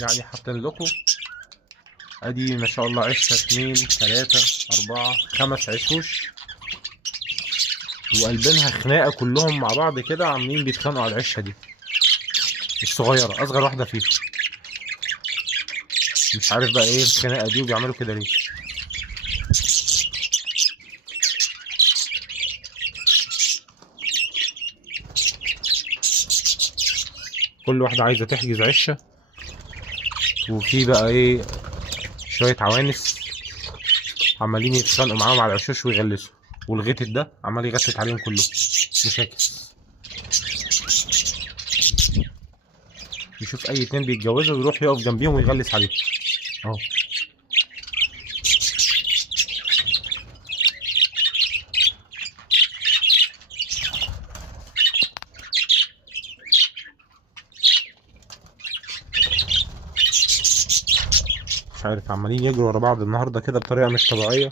يعني حاطين لكم ادي ما شاء الله عشه 2 3 4 5 عشوش، وقلبينها خناقه كلهم مع بعض كده، عاملين بيتخانقوا على العشه دي الصغيره، اصغر واحده فيهم. مش عارف بقى ايه الخناقه دي وبيعملوا كده ليه. كل واحده عايزه تحجز عشه، وفي بقى ايه شويه عوانس عمالين يتخانقوا معاهم على العشوش ويغلسوا، والغتت ده عمال يغتت عليهم كلهم مشاكس. يشوف اي اتنين بيتجوزوا ويروح يقف جنبيهم ويغلس عليهم اهو. مش عارف عمالين يجروا ورا بعض النهارده كده بطريقه مش طبيعيه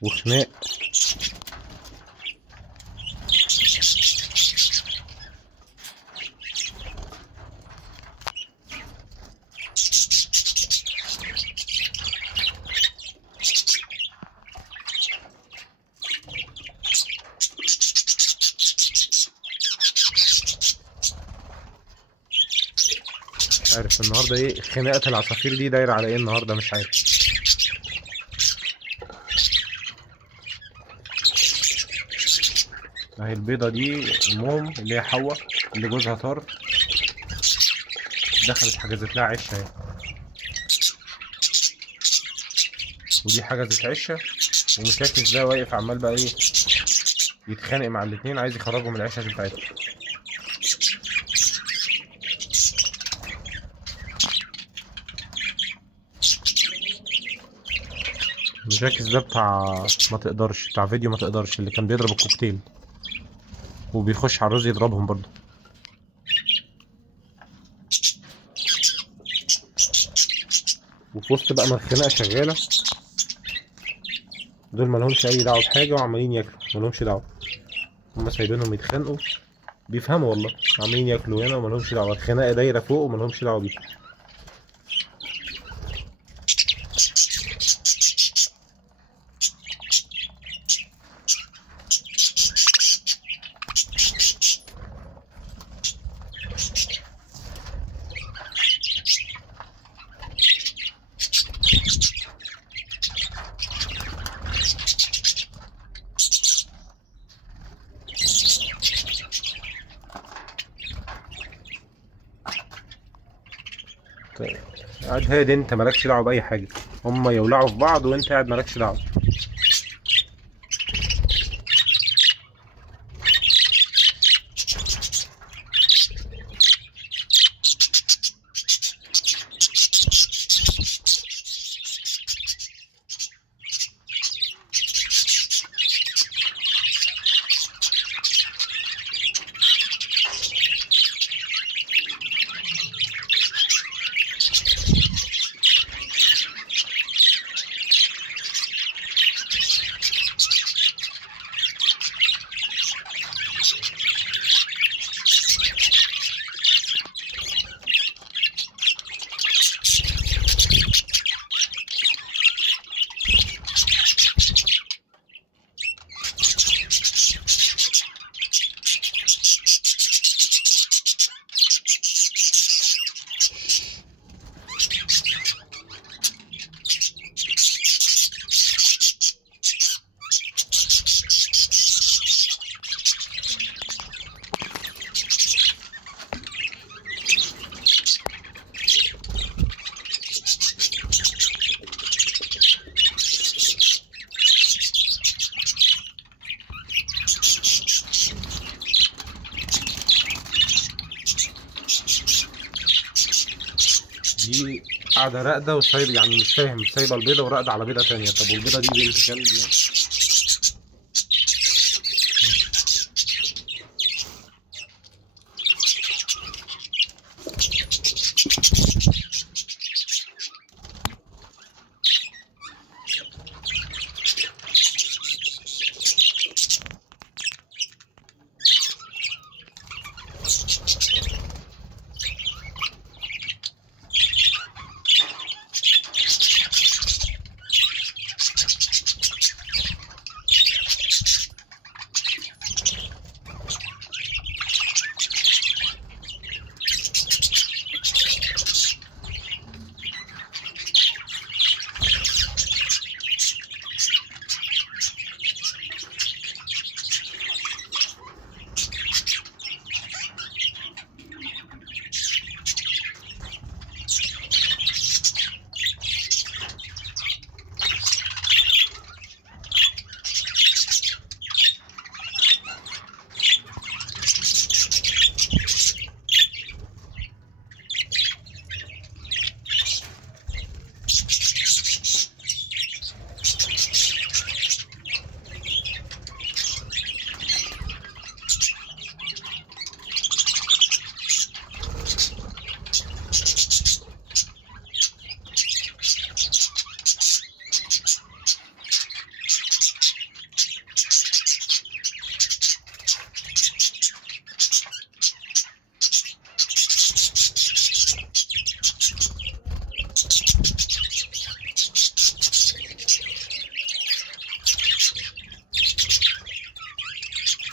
وخناق. مش عارف النهارده ايه خناقه العصافير دي دايره على ايه النهارده، مش عارف. اهي البيضه دي امهم اللي هي حواء اللي جوزها طار، دخلت حجزت لها عشه اهي، ودي حجزت عشه، ومشاكس ده واقف عمال بقى ايه يتخانق مع الاتنين، عايز يخرجهم من العشه بتاعتهم. مشاكس ده بتاع ما تقدرش، بتاع فيديو ما تقدرش، اللي كان بيضرب الكوكتيل وبيخش على الرز يضربهم برضه. وفي وسط بقى ما الخناقه شغاله، دول مالهمش اي دعوه بحاجه وعمالين ياكلوا، مالهمش دعوه، هما سايبينهم يتخانقوا، بيفهموا والله، عمالين ياكلوا هنا ومالهمش دعوه، الخناقه دايره فوق ومالهمش دعوه بيها. قاعد هادي انت مالكش دعوه باي حاجه، هما يولعوا في بعض وانت قاعد مالكش دعوه. دي قاعدة راقدة وسايب، يعني مش فاهم، سايبة البيضة وراقدة على بيضة تانية. طب والبيضة دي بنت كام دي؟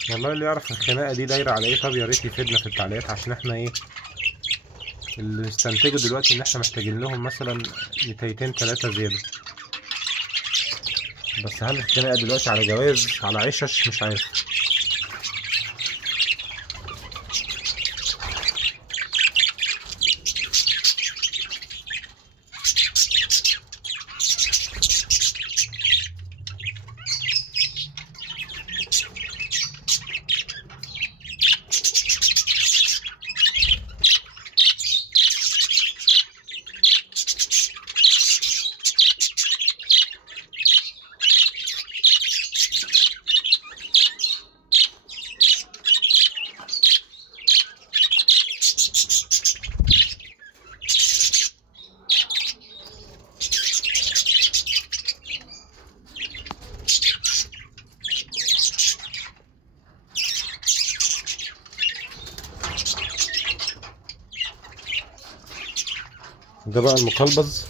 والله اللي يعرف الخناقة دي دايرة على ايه، طب يا ريت يفيدنا في التعليقات، عشان احنا ايه اللي نستنتجه دلوقتي ان احنا محتاجين لهم مثلا 200 3 زيادة. بس هل الخناقة دلوقتي على جواز على عشش؟ مش عارف. ده بقى المقلبز،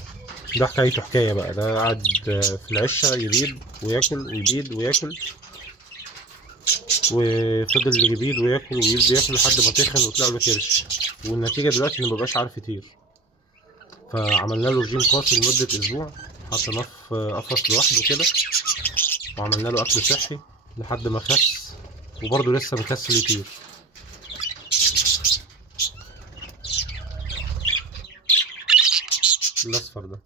ده حكايته حكاية بقى. ده قعد في العشة يبيض وياكل ويبيض وياكل، وفضل يبيض وياكل ويبيض وياكل لحد ما تخن وطلع له كرش. والنتيجة دلوقتي انه مبقاش عارف يطير. فعملنا له رجيم قاسي لمدة أسبوع، حطيناه في قفص لوحده كده، وعملنا له أكل صحي لحد ما خس، وبرضه لسه مكسل يطير. الأصفر ده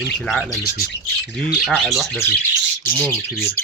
انت العاقلة اللي فيه، دي أعقل واحدة فيه، أمهم الكبيرة.